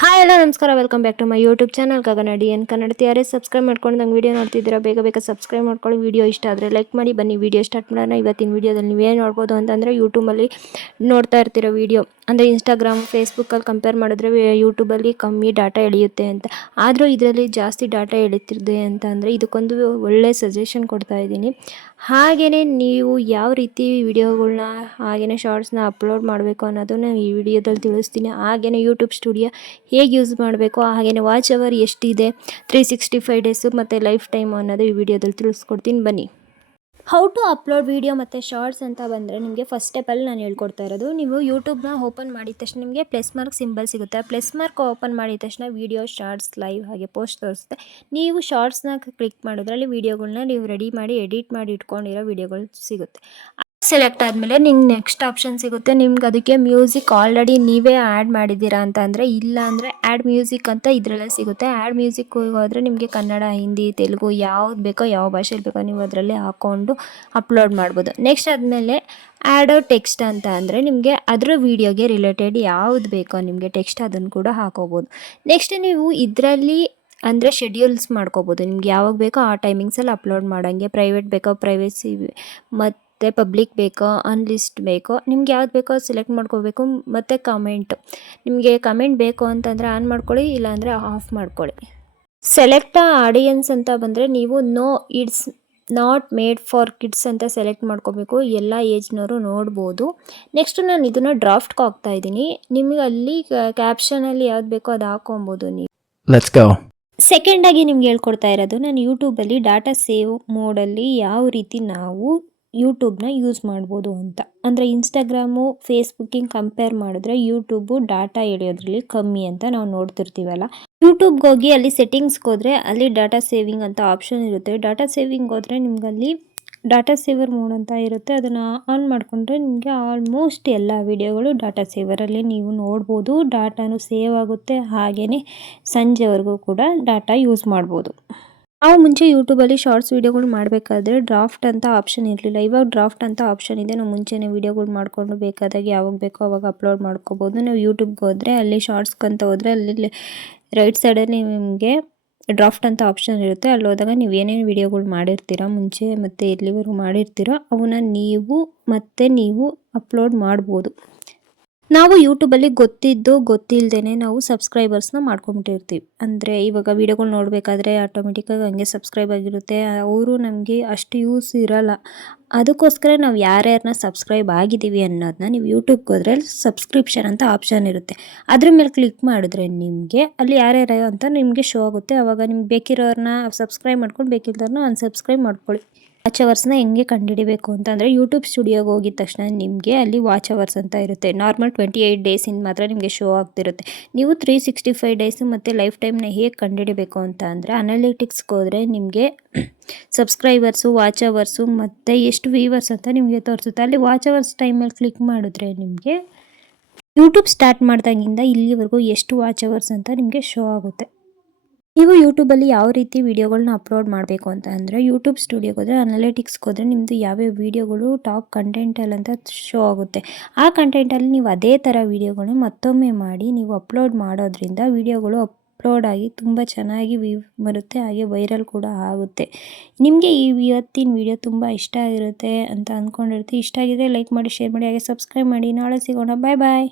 Hi ಎಲ್ಲ ನಮಸ್ಕಾರ, welcome back to my YouTube channel Gagana DN ಕನ್ನಡತಿ. ಯಾರೇ ಸಬ್ಸ್ಕ್ರೈಬ್ ಮಾಡ್ಕೊಂಡು ನಂಗೆ ವೀಡಿಯೋ ನೋಡ್ತಿದ್ದೀರಾ, ಬೇಗ ಸಬ್ಸ್ಕ್ರೈಬ್ ಮಾಡ್ಕೊಳ್ಳಿ. ವೀಡಿಯೋ ಇಷ್ಟ ಆದರೆ ಲೈಕ್ ಮಾಡಿ. ಬನ್ನಿ ವೀಡಿಯೋ ಸ್ಟಾರ್ಟ್ ಮಾಡೋಣ. ಇವತ್ತಿನ ವೀಡಿಯೋದಲ್ಲಿ ನೀವೇನು ನೋಡ್ಬೋದು ಅಂತಂದರೆ, ಯೂಟ್ಯೂಬಲ್ಲಿ ನೋಡ್ತಾ ಇರ್ತೀರೋ ವೀಡಿಯೋ ಅಂದರೆ ಇನ್ಸ್ಟಾಗ್ರಾಮ್ ಫೇಸ್ಬುಕ್ಕಲ್ಲಿ ಕಂಪೇರ್ ಮಾಡಿದ್ರೆ ಯೂಟ್ಯೂಬಲ್ಲಿ ಕಮ್ಮಿ ಡಾಟಾ ಎಳೆಯುತ್ತೆ ಅಂತ. ಆದರೂ ಇದರಲ್ಲಿ ಜಾಸ್ತಿ ಡಾಟಾ ಎಳೀತಿದೆ ಅಂತ ಅಂದರೆ ಇದಕ್ಕೊಂದು ಒಳ್ಳೆ ಸಜೆಷನ್ ಕೊಡ್ತಾ ಇದ್ದೀನಿ. ಹಾಗೆಯೇ ನೀವು ಯಾವ ರೀತಿ ವಿಡಿಯೋಗಳ್ನ ಹಾಗೆಯೇ ಶಾರ್ಟ್ಸ್ನ ಅಪ್ಲೋಡ್ ಮಾಡಬೇಕು ಅನ್ನೋದನ್ನು ಈ ವಿಡಿಯೋದಲ್ಲಿ ತಿಳಿಸ್ತೀನಿ. ಹಾಗೆಯೇ ಯೂಟ್ಯೂಬ್ ಸ್ಟುಡಿಯೋ ಹೇಗೆ ಯೂಸ್ ಮಾಡಬೇಕು, ಹಾಗೆಯೇ ವಾಚ್ ಅವರ್ ಎಷ್ಟಿದೆ, 365 ಡೇಸು ಮತ್ತು ಲೈಫ್ ಟೈಮ್ ಅನ್ನೋದು ಈ ವಿಡಿಯೋದಲ್ಲಿ ತಿಳಿಸ್ಕೊಡ್ತೀನಿ. ಬನ್ನಿ. ಹೌ ಟು ಅಪ್ಲೋಡ್ ವೀಡಿಯೋ ಮತ್ತು ಶಾರ್ಟ್ಸ್ ಅಂತ ಬಂದರೆ ನಿಮಗೆ ಫಸ್ಟ್ ಸ್ಟೆಪ್ಪಲ್ಲಿ ನಾನು ಹೇಳ್ಕೊಡ್ತಾ ಇರೋದು, ನೀವು ಯೂಟ್ಯೂಬ್ನ ಓಪನ್ ಮಾಡಿದ ತಕ್ಷಣ ನಿಮಗೆ ಪ್ಲಸ್ ಮಾರ್ಕ್ ಸಿಂಬಲ್ ಸಿಗುತ್ತೆ. ಆ ಪ್ಲಸ್ ಮಾರ್ಕ್ ಓಪನ್ ಮಾಡಿದ ತಕ್ಷಣ ವೀಡಿಯೋ, ಶಾರ್ಟ್ಸ್, ಲೈವ್ ಹಾಗೆ ಪೋಸ್ಟ್ ತೋರಿಸುತ್ತೆ. ನೀವು ಶಾರ್ಟ್ಸ್ನ ಕ್ಲಿಕ್ ಮಾಡಿದ್ರಲ್ಲಿ ವೀಡಿಯೋಗಳನ್ನ ನೀವು ರೆಡಿ ಮಾಡಿ ಎಡಿಟ್ ಮಾಡಿ ಇಟ್ಕೊಂಡಿರೋ ವೀಡಿಯೋಗಳು ಸಿಗುತ್ತೆ. ಸೆಲೆಕ್ಟ್ ಆದಮೇಲೆ ನಿಮ್ಗೆ ನೆಕ್ಸ್ಟ್ ಆಪ್ಷನ್ ಸಿಗುತ್ತೆ. ನಿಮ್ಗೆ ಅದಕ್ಕೆ ಮ್ಯೂಸಿಕ್ ಆಲ್ರೆಡಿ ನೀವೇ ಆ್ಯಡ್ ಮಾಡಿದ್ದೀರಾ ಅಂತ ಅಂದರೆ, ಇಲ್ಲ ಅಂದರೆ ಆ್ಯಡ್ ಮ್ಯೂಸಿಕ್ ಅಂತ ಇದರಲ್ಲೇ ಸಿಗುತ್ತೆ. ಆ್ಯಡ್ ಮ್ಯೂಸಿಕ್ ಹೋದರೆ ನಿಮಗೆ ಕನ್ನಡ, ಹಿಂದಿ, ತೆಲುಗು ಯಾವ್ದು ಬೇಕೋ, ಯಾವ ಭಾಷೆಯಲ್ಲಿ ಬೇಕೋ ನೀವು ಅದರಲ್ಲಿ ಹಾಕ್ಕೊಂಡು ಅಪ್ಲೋಡ್ ಮಾಡ್ಬೋದು. ನೆಕ್ಸ್ಟ್ ಆದಮೇಲೆ ಆ್ಯಡ್ ಟೆಕ್ಸ್ಟ್ ಅಂತ ಅಂದರೆ ನಿಮಗೆ ಅದರ ವೀಡಿಯೋಗೆ ರಿಲೇಟೆಡ್ ಯಾವ್ದು ಬೇಕೋ ನಿಮಗೆ ಟೆಕ್ಸ್ಟ್ ಅದನ್ನು ಕೂಡ ಹಾಕೋಬೋದು. ನೆಕ್ಸ್ಟ್ ನೀವು ಇದರಲ್ಲಿ ಅಂದರೆ ಶೆಡ್ಯೂಲ್ಸ್ ಮಾಡ್ಕೋಬೋದು. ನಿಮ್ಗೆ ಯಾವಾಗ ಬೇಕೋ ಆ ಟೈಮಿಂಗ್ಸಲ್ಲಿ ಅಪ್ಲೋಡ್ ಮಾಡೋಂಗೆ. ಪ್ರೈವೇಟ್ ಬೇಕೋ ಪ್ರೈವೇಸಿ ಮತ್ತು ಪಬ್ಲಿಕ್ ಬೇಕೋ ಅನ್ಲಿಸ್ಟ್ ಬೇಕೋ, ನಿಮ್ಗೆ ಯಾವ್ದು ಬೇಕೋ ಸೆಲೆಕ್ಟ್ ಮಾಡ್ಕೋಬೇಕು. ಮತ್ತು ಕಮೆಂಟ್, ನಿಮಗೆ ಕಮೆಂಟ್ ಬೇಕು ಅಂತಂದರೆ ಆನ್ ಮಾಡ್ಕೊಳ್ಳಿ, ಇಲ್ಲಾಂದರೆ ಆಫ್ ಮಾಡ್ಕೊಳ್ಳಿ. ಸೆಲೆಕ್ಟ್ ಆಡಿಯನ್ಸ್ ಅಂತ ಬಂದರೆ ನೀವು no it's not made for kids ಅಂತ ಸೆಲೆಕ್ಟ್ ಮಾಡ್ಕೋಬೇಕು. ಎಲ್ಲ ಏಜ್ನವರು ನೋಡ್ಬೋದು. ನೆಕ್ಸ್ಟ್ ನಾನು ಇದನ್ನು ಡ್ರಾಫ್ಟ್ಗೆ ಹಾಕ್ತಾ ಇದ್ದೀನಿ. ನಿಮಗೆ ಅಲ್ಲಿ ಕ್ಯಾಪ್ಷನಲ್ಲಿ ಯಾವ್ದು ಬೇಕೋ ಅದು ಹಾಕೊಬೋದು ನೀವು. Let's go. ಸೆಕೆಂಡಾಗಿ ನಿಮ್ಗೆ ಹೇಳ್ಕೊಡ್ತಾ ಇರೋದು, ನಾನು ಯೂಟ್ಯೂಬಲ್ಲಿ ಡಾಟಾ ಸೇವ್ ಮೋಡಲ್ಲಿ ಯಾವ ರೀತಿ ನಾವು ಯೂಟ್ಯೂಬ್ನ ಯೂಸ್ ಮಾಡ್ಬೋದು ಅಂತ. ಅಂದರೆ ಇನ್ಸ್ಟಾಗ್ರಾಮು ಫೇಸ್ಬುಕ್ಕಿಂಗ್ ಕಂಪೇರ್ ಮಾಡಿದ್ರೆ ಯೂಟ್ಯೂಬು ಡಾಟಾ ಎಳೆಯೋದ್ರಲ್ಲಿ ಕಮ್ಮಿ ಅಂತ ನಾವು ನೋಡ್ತಿರ್ತೀವಲ್ಲ. ಯೂಟ್ಯೂಬ್ಗೆ ಹೋಗಿ ಅಲ್ಲಿ ಸೆಟ್ಟಿಂಗ್ಸ್ಗೆ ಹೋದರೆ ಅಲ್ಲಿ ಡಾಟಾ ಸೇವಿಂಗ್ ಅಂತ ಆಪ್ಷನ್ ಇರುತ್ತೆ. ಡಾಟಾ ಸೇವಿಂಗ್ ಹೋದರೆ ನಿಮ್ಗಲ್ಲಿ ಡಾಟಾ ಸೇವರ್ ಮೋಡ್ ಅಂತ ಇರುತ್ತೆ. ಅದನ್ನು ಆನ್ ಮಾಡಿಕೊಂಡ್ರೆ ನಿಮಗೆ ಆಲ್ಮೋಸ್ಟ್ ಎಲ್ಲ ವೀಡಿಯೋಗಳು ಡಾಟಾ ಸೇವರಲ್ಲಿ ನೀವು ನೋಡ್ಬೋದು. ಡಾಟಾನು ಸೇವ್ ಆಗುತ್ತೆ. ಹಾಗೆಯೇ ಸಂಜೆವರೆಗೂ ಕೂಡ ಡಾಟಾ ಯೂಸ್ ಮಾಡ್ಬೋದು. ನಾವು ಮುಂಚೆ ಯೂಟ್ಯೂಬಲ್ಲಿ ಶಾರ್ಟ್ಸ್ ವೀಡಿಯೋಗಳು ಮಾಡಬೇಕಾದ್ರೆ ಡ್ರಾಫ್ಟ್ ಅಂತ ಆಪ್ಷನ್ ಇರಲಿಲ್ಲ. ಇವಾಗ ಡ್ರಾಫ್ಟ್ ಅಂತ ಆಪ್ಷನ್ ಇದೆ. ನಾವು ಮುಂಚೆನೇ ವೀಡಿಯೋಗಳು ಮಾಡಿಕೊಂಡು ಬೇಕಾದಾಗ ಯಾವಾಗ ಬೇಕೋ ಅವಾಗ ಅಪ್ಲೋಡ್ ಮಾಡ್ಕೋಬೋದು. ನಾವು ಯೂಟ್ಯೂಬ್ಗೆ ಹೋದರೆ ಅಲ್ಲಿ ಶಾರ್ಟ್ಸ್ಗಂತ ಹೋದರೆ ಅಲ್ಲಿ ರೈಟ್ ಸೈಡಲ್ಲಿ ನಿಮಗೆ ಡ್ರಾಫ್ಟ್ ಅಂತ ಆಪ್ಷನ್ ಇರುತ್ತೆ. ಅಲ್ಲಿ ಹೋದಾಗ ನೀವು ಏನೇನು ವೀಡಿಯೋಗಳು ಮಾಡಿರ್ತೀರ ಮುಂಚೆ ಮತ್ತು ಎಲ್ಲಿವರೆಗೂ ಮಾಡಿರ್ತೀರೋ ಅವನ್ನ ನೀವು ಅಪ್ಲೋಡ್ ಮಾಡ್ಬೋದು. ನಾವು ಯೂಟ್ಯೂಬಲ್ಲಿ ಗೊತ್ತಿದ್ದು ಗೊತ್ತಿಲ್ಲದೇ ನಾವು ಸಬ್ಸ್ಕ್ರೈಬರ್ಸ್ನ ಮಾಡ್ಕೊಂಬಿಟ್ಟಿರ್ತೀವಿ. ಅಂದರೆ ಇವಾಗ ವೀಡಿಯೋಗಳು ನೋಡಬೇಕಾದ್ರೆ ಆಟೋಮೆಟಿಕ್ಕಾಗಿ ಹಂಗೆ ಸಬ್ಸ್ಕ್ರೈಬ್ ಆಗಿರುತ್ತೆ. ಅವರು ನಮಗೆ ಅಷ್ಟು ಯೂಸ್ ಇರೋಲ್ಲ. ಅದಕ್ಕೋಸ್ಕರ ನಾವು ಯಾರ್ಯಾರನ್ನ ಸಬ್ಸ್ಕ್ರೈಬ್ ಆಗಿದ್ದೀವಿ ಅನ್ನೋದನ್ನ ನೀವು ಯೂಟ್ಯೂಬ್ಗೆ ಹೋದರೆ ಸಬ್ಸ್ಕ್ರಿಪ್ಷನ್ ಅಂತ ಆಪ್ಷನ್ ಇರುತ್ತೆ. ಅದ್ರ ಮೇಲೆ ಕ್ಲಿಕ್ ಮಾಡಿದ್ರೆ ನಿಮಗೆ ಅಲ್ಲಿ ಯಾರ್ಯಾರು ಅಂತ ನಿಮಗೆ ಶೋ ಆಗುತ್ತೆ. ಆವಾಗ ನಿಮ್ಗೆ ಬೇಕಿರೋರನ್ನ ಸಬ್ಸ್ಕ್ರೈಬ್ ಮಾಡ್ಕೊಂಡು ಬೇಕಿಲ್ಲದವ್ರನ್ನ ಅನ್ಸಬ್ಸ್ಕ್ರೈಬ್ ಮಾಡ್ಕೊಳ್ಳಿ. ವಾಚ್ ಅವರ್ಸ್ನ ಹೆಂಗೆ ಕಂಡುಹಿಡಿಬೇಕು ಅಂತಂದರೆ, ಯೂಟ್ಯೂಬ್ ಸ್ಟುಡಿಯೋಗೆ ಹೋಗಿದ ತಕ್ಷಣ ನಿಮಗೆ ಅಲ್ಲಿ ವಾಚ್ ಅವರ್ಸ್ ಅಂತ ಇರುತ್ತೆ. ನಾರ್ಮಲ್ 28 ಡೇಸಿಂದ ಮಾತ್ರ ನಿಮಗೆ ಶೋ ಆಗ್ತಿರುತ್ತೆ. ನೀವು 365 ಡೇಸು ಮತ್ತು ಲೈಫ್ ಟೈಮ್ನ ಹೇಗೆ ಕಂಡುಹಿಡಿಬೇಕು ಅಂತ ಅಂದರೆ, ಅನಾಲಿಟಿಕ್ಸ್ಗೆ ಹೋದರೆ ನಿಮಗೆ ಸಬ್ಸ್ಕ್ರೈಬರ್ಸು, ವಾಚ್ ಅವರ್ಸು ಮತ್ತು ಎಷ್ಟು ವ್ಯೂವರ್ಸ್ ಅಂತ ನಿಮಗೆ ತೋರಿಸುತ್ತೆ. ಅಲ್ಲಿ ವಾಚ್ ಅವರ್ಸ್ ಟೈಮಲ್ಲಿ ಕ್ಲಿಕ್ ಮಾಡಿದ್ರೆ ನಿಮಗೆ ಯೂಟ್ಯೂಬ್ ಸ್ಟಾರ್ಟ್ ಮಾಡಿದಾಗಿಂದ ಇಲ್ಲಿವರೆಗೂ ಎಷ್ಟು ವಾಚ್ ಅವರ್ಸ್ ಅಂತ ನಿಮಗೆ ಶೋ ಆಗುತ್ತೆ. ನೀವು ಯೂಟ್ಯೂಬಲ್ಲಿ ಯಾವ ರೀತಿ ವೀಡಿಯೋಗಳನ್ನ ಅಪ್ಲೋಡ್ ಮಾಡಬೇಕು ಅಂತ ಅಂದರೆ, ಯೂಟ್ಯೂಬ್ ಸ್ಟುಡಿಯೋಗೆ ಹೋದರೆ ಅನಾಲಿಟಿಕ್ಸ್ಗೆ ಹೋದರೆ ನಿಮ್ಮದು ಯಾವ್ಯಾವ ವೀಡಿಯೋಗಳು ಟಾಪ್ ಕಂಟೆಂಟಲ್ಲಿ ಅಂತ ಶೋ ಆಗುತ್ತೆ. ಆ ಕಂಟೆಂಟಲ್ಲಿ ನೀವು ಅದೇ ಥರ ವೀಡಿಯೋಗಳನ್ನ ಮತ್ತೊಮ್ಮೆ ಮಾಡಿ ನೀವು ಅಪ್ಲೋಡ್ ಮಾಡೋದ್ರಿಂದ ವೀಡಿಯೋಗಳು ಅಪ್ಲೋಡ್ ಆಗಿ ತುಂಬ ಚೆನ್ನಾಗಿ ವ್ಯೂ ಬರುತ್ತೆ. ಹಾಗೆ ವೈರಲ್ ಕೂಡ ಆಗುತ್ತೆ. ನಿಮಗೆ ಇವತ್ತಿನ ವೀಡಿಯೋ ತುಂಬ ಇಷ್ಟ ಆಗಿರುತ್ತೆ ಅಂತ ಅಂದ್ಕೊಂಡಿರ್ತೀವಿ. ಇಷ್ಟ ಆಗಿದ್ರೆ ಲೈಕ್ ಮಾಡಿ, ಶೇರ್ ಮಾಡಿ, ಹಾಗೆ ಸಬ್ಸ್ಕ್ರೈಬ್ ಮಾಡಿ. ನಾಳೆ ಸಿಗೋಣ. ಬಾಯ್ ಬಾಯ್.